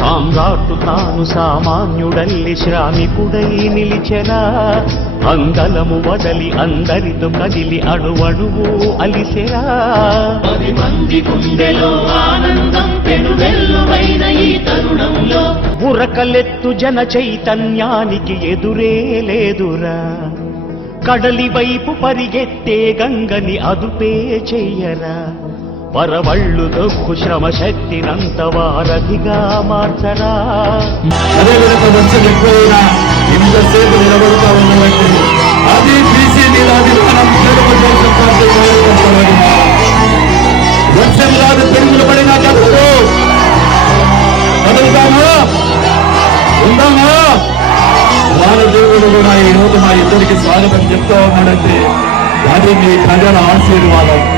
చాటు తాను సామాన్యుడల్లి శ్రామికుడై నిలిచెరా అంగలము వదలి అందరితో కదిలి అణువణువు అలిసెరా పది మంది గుండెలో ఆనందం పెనువెల్లువైన ఈ తరుణంలో ఉరకలెత్తు జన చైతన్యానికి ఎదురే లేదురా. కడలి వైపు పరిగెత్తే గంగని అదుపే చెయ్యరా. పరవళ్ళు దొక్కు శ్రమ శక్తినంత వారధిగా మార్చరా. అదే వర్షం ఎక్కువైనా ఇంతసేపు నిలబడుతా ఉన్నవంటే అది బీసీ నిరాధికారం తెలుగుదేశం వర్షం కాదు పెరుగులు పడినా తప్పదు. కదులుతామా? ఉందామా? భారతదేవుడు కూడా ఈ రోజు మా ఇద్దరికి స్వాగతం చెప్తా ఉన్నాడంటే అది మీ ప్రజల ఆశీర్వాదం.